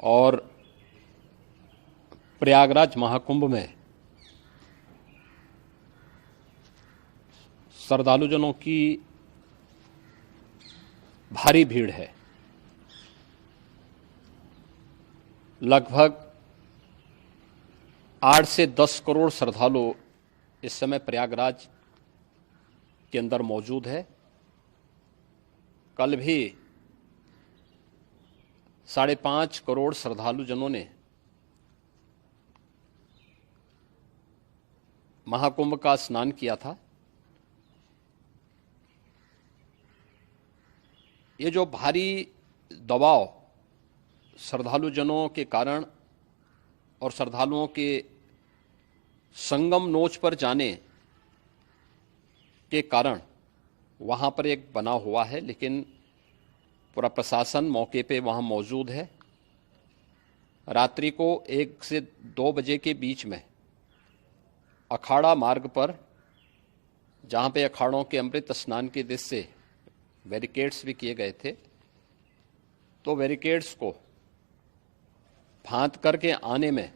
और प्रयागराज महाकुंभ में श्रद्धालुजनों की भारी भीड़ है। लगभग 8 से 10 करोड़ श्रद्धालु इस समय प्रयागराज के अंदर मौजूद है। कल भी 5.5 करोड़ श्रद्धालुजनों ने महाकुंभ का स्नान किया था। ये जो भारी दबाव श्रद्धालुजनों के कारण और श्रद्धालुओं के संगम नोच पर जाने के कारण वहाँ पर एक बना हुआ है, लेकिन पूरा प्रशासन मौके पे वहाँ मौजूद है। रात्रि को 1 से 2 बजे के बीच में अखाड़ा मार्ग पर, जहाँ पे अखाड़ों के अमृत स्नान के दृश्य से बैरिकेड्स भी किए गए थे, तो बैरिकेड्स को फांद करके आने में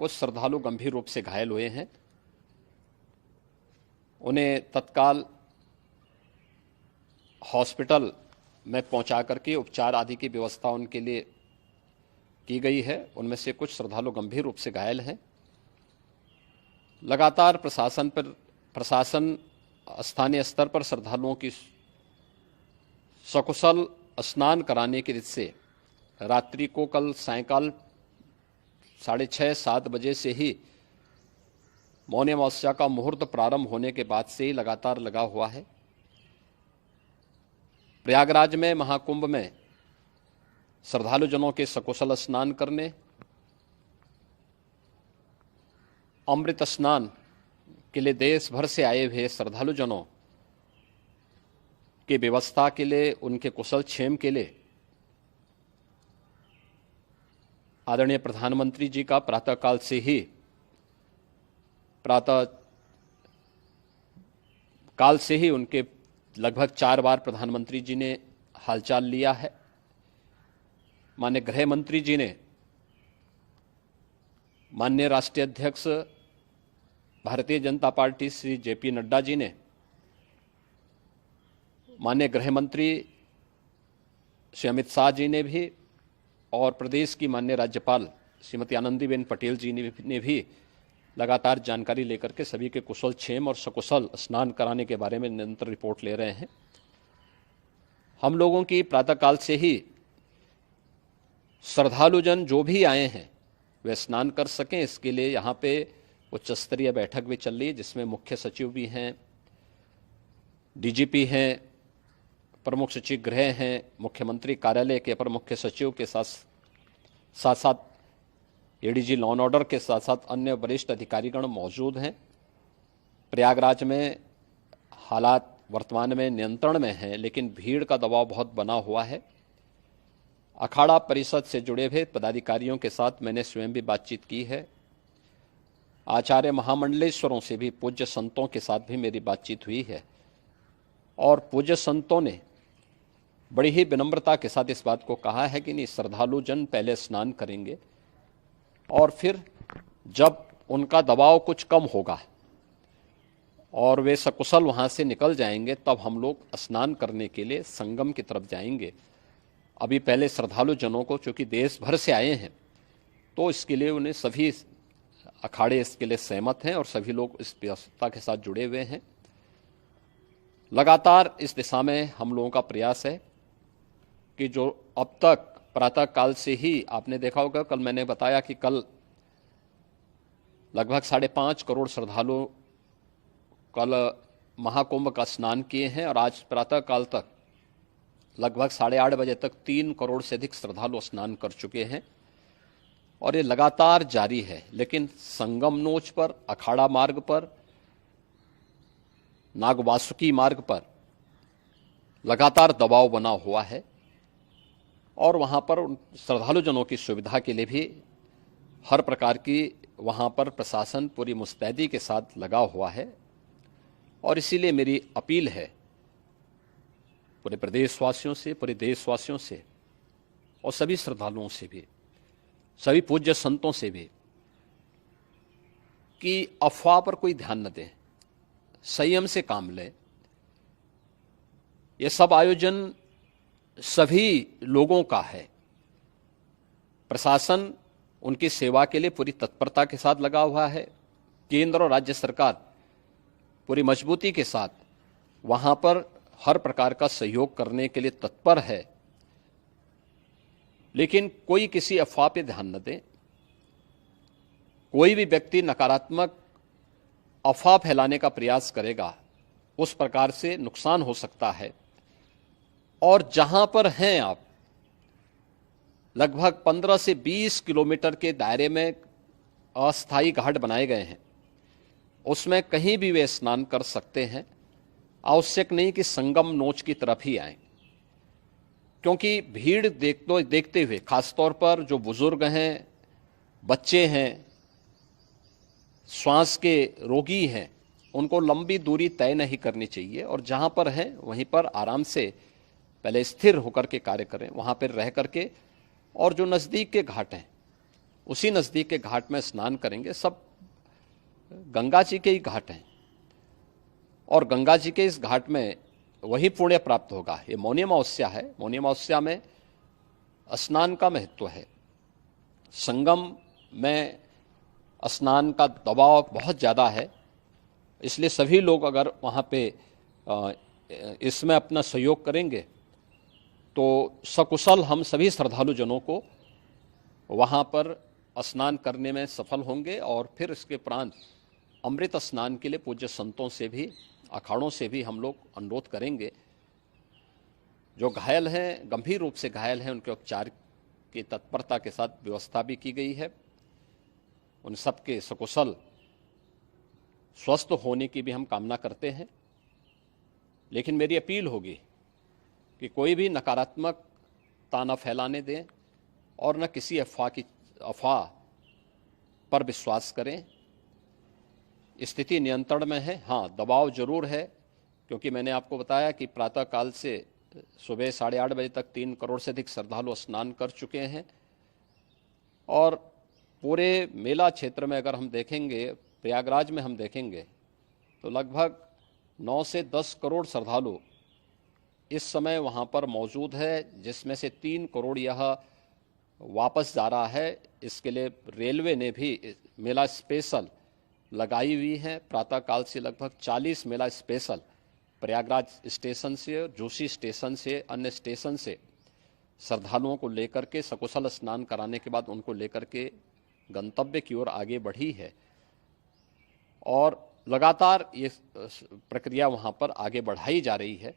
कुछ श्रद्धालु गंभीर रूप से घायल हुए हैं। उन्हें तत्काल हॉस्पिटल में पहुंचा करके उपचार आदि की व्यवस्था उनके लिए की गई है। उनमें से कुछ श्रद्धालु गंभीर रूप से घायल हैं। लगातार प्रशासन स्थानीय स्तर पर श्रद्धालुओं की सकुशल स्नान कराने के दृष्टि से रात्रि को कल सायंकाल 6:30-7 बजे से ही मौनी अमावस्या का मुहूर्त प्रारंभ होने के बाद से ही लगातार लगा हुआ है। प्रयागराज में महाकुंभ में श्रद्धालुजनों के सकुशल स्नान करने, अमृत स्नान के लिए देश भर से आए हुए श्रद्धालुजनों की व्यवस्था के लिए, उनके कुशल क्षेम के लिए आदरणीय प्रधानमंत्री जी का प्रातःकाल से ही उनके लगभग 4 बार प्रधानमंत्री जी ने हालचाल लिया है। माननीय गृह मंत्री जी ने, माननीय राष्ट्रीय अध्यक्ष भारतीय जनता पार्टी श्री जेपी नड्डा जी ने, माननीय गृह मंत्री श्री अमित शाह जी ने भी, और प्रदेश की माननीय राज्यपाल श्रीमती आनंदीबेन पटेल जी ने भी लगातार जानकारी लेकर के सभी के कुशल क्षेम और सकुशल स्नान कराने के बारे में निरंतर रिपोर्ट ले रहे हैं। हम लोगों की प्रातःकाल से ही श्रद्धालुजन जो भी आए हैं वे स्नान कर सकें, इसके लिए यहाँ पे उच्च स्तरीय बैठक भी चल रही है, जिसमें मुख्य सचिव भी हैं, डीजीपी हैं, प्रमुख सचिव गृह हैं, मुख्यमंत्री कार्यालय के अपर मुख्य सचिव के साथ साथ एडीजी लॉ एंड ऑर्डर के साथ साथ अन्य वरिष्ठ अधिकारीगण मौजूद हैं। प्रयागराज में हालात वर्तमान में नियंत्रण में हैं, लेकिन भीड़ का दबाव बहुत बना हुआ है। अखाड़ा परिषद से जुड़े हुए पदाधिकारियों के साथ मैंने स्वयं भी बातचीत की है। आचार्य महामंडलेश्वरों से भी, पूज्य संतों के साथ भी मेरी बातचीत हुई है, और पूज्य संतों ने बड़ी ही विनम्रता के साथ इस बात को कहा है कि नहीं, श्रद्धालु जन पहले स्नान करेंगे और फिर जब उनका दबाव कुछ कम होगा और वे सकुशल वहाँ से निकल जाएंगे, तब हम लोग स्नान करने के लिए संगम की तरफ जाएंगे। अभी पहले श्रद्धालु जनों को, चूँकि देश भर से आए हैं, तो इसके लिए उन्हें सभी अखाड़े इसके लिए सहमत हैं और सभी लोग इस व्यवस्था के साथ जुड़े हुए हैं। लगातार इस दिशा में हम लोगों का प्रयास है कि जो अब तक प्रातःकाल से ही आपने देखा होगा, कल मैंने बताया कि कल लगभग 5.5 करोड़ श्रद्धालु कल महाकुंभ का स्नान किए हैं, और आज प्रातःकाल तक लगभग 8:30 बजे तक 3 करोड़ से अधिक श्रद्धालु स्नान कर चुके हैं, और ये लगातार जारी है। लेकिन संगम नोच पर, अखाड़ा मार्ग पर, नागवासुकी मार्ग पर लगातार दबाव बना हुआ है, और वहाँ पर श्रद्धालुजनों की सुविधा के लिए भी हर प्रकार की वहाँ पर प्रशासन पूरी मुस्तैदी के साथ लगा हुआ है। और इसीलिए मेरी अपील है पूरे प्रदेशवासियों से, पूरे देशवासियों से और सभी श्रद्धालुओं से भी, सभी पूज्य संतों से भी कि अफवाह पर कोई ध्यान न दें, संयम से काम लें। ये सब आयोजन सभी लोगों का है। प्रशासन उनकी सेवा के लिए पूरी तत्परता के साथ लगा हुआ है। केंद्र और राज्य सरकार पूरी मजबूती के साथ वहां पर हर प्रकार का सहयोग करने के लिए तत्पर है। लेकिन कोई किसी अफवाह पे ध्यान न दे। कोई भी व्यक्ति नकारात्मक अफवाह फैलाने का प्रयास करेगा, उस प्रकार से नुकसान हो सकता है। और जहां पर हैं आप, लगभग 15 से 20 किलोमीटर के दायरे में अस्थायी घाट बनाए गए हैं, उसमें कहीं भी वे स्नान कर सकते हैं। आवश्यक नहीं कि संगम नोच की तरफ ही आएं, क्योंकि भीड़ देखते हुए खासतौर पर जो बुजुर्ग हैं, बच्चे हैं, श्वास के रोगी हैं, उनको लंबी दूरी तय नहीं करनी चाहिए और जहां पर हैं वहीं पर आराम से पहले स्थिर होकर के कार्य करें, वहां पर रह करके। और जो नज़दीक के घाट हैं, उसी नज़दीक के घाट में स्नान करेंगे। सब गंगा जी के ही घाट हैं और गंगा जी के इस घाट में वही पुण्य प्राप्त होगा। ये मौनी अमावस्या है। मौनी अमावस्या में स्नान का महत्व है। संगम में स्नान का दबाव बहुत ज़्यादा है, इसलिए सभी लोग अगर वहाँ पे इसमें अपना सहयोग करेंगे तो सकुशल हम सभी श्रद्धालु जनों को वहाँ पर स्नान करने में सफल होंगे। और फिर इसके उपरांत अमृत स्नान के लिए पूज्य संतों से भी, अखाड़ों से भी हम लोग अनुरोध करेंगे। जो घायल हैं, गंभीर रूप से घायल हैं, उनके उपचार की तत्परता के साथ व्यवस्था भी की गई है। उन सबके सकुशल स्वस्थ होने की भी हम कामना करते हैं। लेकिन मेरी अपील होगी कि कोई भी नकारात्मकता न फैलाने दें और न किसी अफवाह पर विश्वास करें। स्थिति नियंत्रण में है। हाँ, दबाव जरूर है, क्योंकि मैंने आपको बताया कि प्रातःकाल से सुबह 8:30 बजे तक 3 करोड़ से अधिक श्रद्धालु स्नान कर चुके हैं। और पूरे मेला क्षेत्र में अगर हम देखेंगे, प्रयागराज में हम देखेंगे तो लगभग 9 से 10 करोड़ श्रद्धालु इस समय वहाँ पर मौजूद है, जिसमें से 3 करोड़ यह वापस जा रहा है। इसके लिए रेलवे ने भी मेला स्पेशल लगाई हुई है। प्रातःकाल से लगभग 40 मेला स्पेशल प्रयागराज स्टेशन से, जोशी स्टेशन से, अन्य स्टेशन से श्रद्धालुओं को लेकर के सकुशल स्नान कराने के बाद उनको लेकर के गंतव्य की ओर आगे बढ़ी है। और लगातार ये प्रक्रिया वहाँ पर आगे बढ़ाई जा रही है।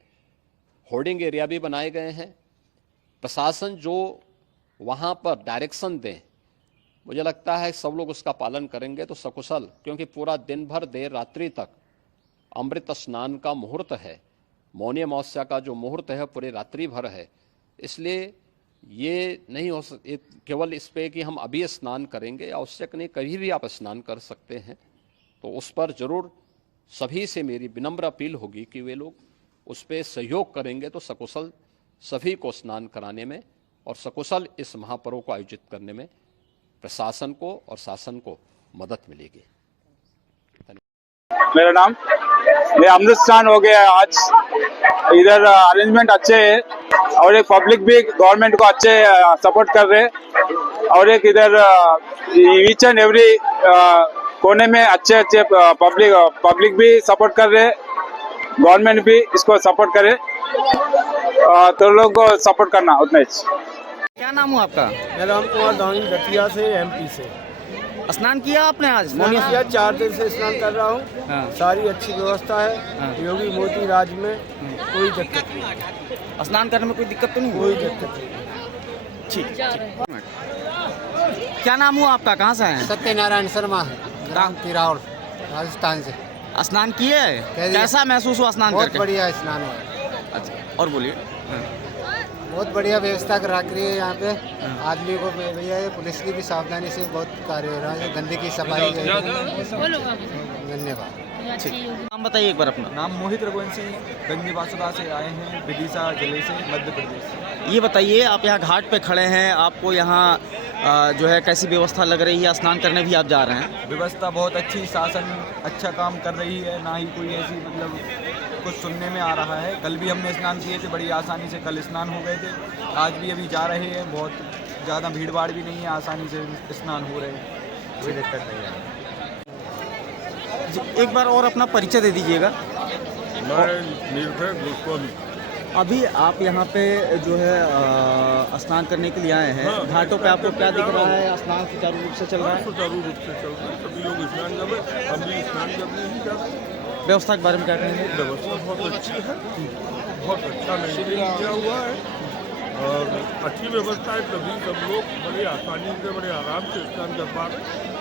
होर्डिंग एरिया भी बनाए गए हैं। प्रशासन जो वहाँ पर डायरेक्शन दें, मुझे लगता है सब लोग उसका पालन करेंगे तो सकुशल, क्योंकि पूरा दिन भर देर रात्रि तक अमृत स्नान का मुहूर्त है। मौनी अमावस्या का जो मुहूर्त है पूरे रात्रि भर है, इसलिए ये नहीं हो केवल इस पे कि हम अभी स्नान करेंगे। आवश्यक नहीं, कभी भी आप स्नान कर सकते हैं। तो उस पर जरूर सभी से मेरी विनम्र अपील होगी कि वे लोग उस पर सहयोग करेंगे तो सकुशल सभी को स्नान कराने में और सकुशल इस महापर्व को आयोजित करने में प्रशासन को और शासन को मदद मिलेगी। मेरा नाम, मैं अमृत स्नान हो गया आज। इधर अरेंजमेंट अच्छे है और एक पब्लिक भी गवर्नमेंट को अच्छे सपोर्ट कर रहे हैं। और एक इधर ईच एंड एवरी कोने में अच्छे अच्छे पब्लिक भी सपोर्ट कर रहे हैं। गवर्नमेंट भी इसको सपोर्ट करे तो लोग को सपोर्ट करना उतना ही। क्या नाम हुआ आपका? मेरा नाम कुमार दानी दतिया से, एमपी से। स्नान किया आपने आज? स्नान किया, 4 दिन से स्नान कर रहा हूँ। हाँ। सारी अच्छी व्यवस्था है। हाँ। योगी मोदी राज में कोई दिक्कत नहीं। स्नान करने में कोई दिक्कत तो नहीं? कोई दिक्कत नहीं। ठीक। क्या नाम हुआ आपका? कहाँ से हैं? सत्यनारायण शर्मा, ग्राम तिराउल, राजस्थान से। स्नान किए? कैसा महसूस हुआ स्नान बहुत करके? बढ़िया स्नान हुआ। अच्छा, और बोलिए। बहुत बढ़िया व्यवस्था कर रखी है यहाँ पे। आदमी को भैया ये पुलिस की भी सावधानी से बहुत कार्य हो रहा है। गंदगी सफाई, धन्यवाद। नाम बताइए एक बार अपना। नाम मोहित रघुवंशी, गंज बासुदा से आए हैं, विदिशा जिले से, मध्य प्रदेश। ये बताइए, आप यहाँ घाट पे खड़े हैं, आपको यहाँ जो है कैसी व्यवस्था लग रही है? स्नान करने भी आप जा रहे हैं? व्यवस्था बहुत अच्छी, शासन अच्छा काम कर रही है, ना ही कोई ऐसी मतलब कुछ सुनने में आ रहा है। कल भी हमने स्नान किए थे, बड़ी आसानी से कल स्नान हो गए थे। आज भी अभी जा रहे हैं, बहुत ज़्यादा भीड़ भाड़ भी नहीं है, आसानी से स्नान हो रहे हैं, कोई दिक्कत नहीं है। एक बार और अपना परिचय दे दीजिएगा। मैं निर्भय गोस्वामी। अभी आप यहाँ पे जो है स्नान करने के लिए आए हैं, घाटों पे आपको क्या दिख रहा है? स्नान सुचारू रूप से चल रहा है? सुचारू रूप से चल रहा है, सभी लोग स्नान कर रहे हैं, हम भी स्नान करने ही जा रहे हैं। व्यवस्था के बारे में क्या कहेंगे? व्यवस्था बहुत अच्छी है, बहुत अच्छा मेंटेन किया हुआ है और अच्छी व्यवस्था है, तभी सब लोग बड़े आसानी से बड़े आराम से स्नान कर पा रहे हैं।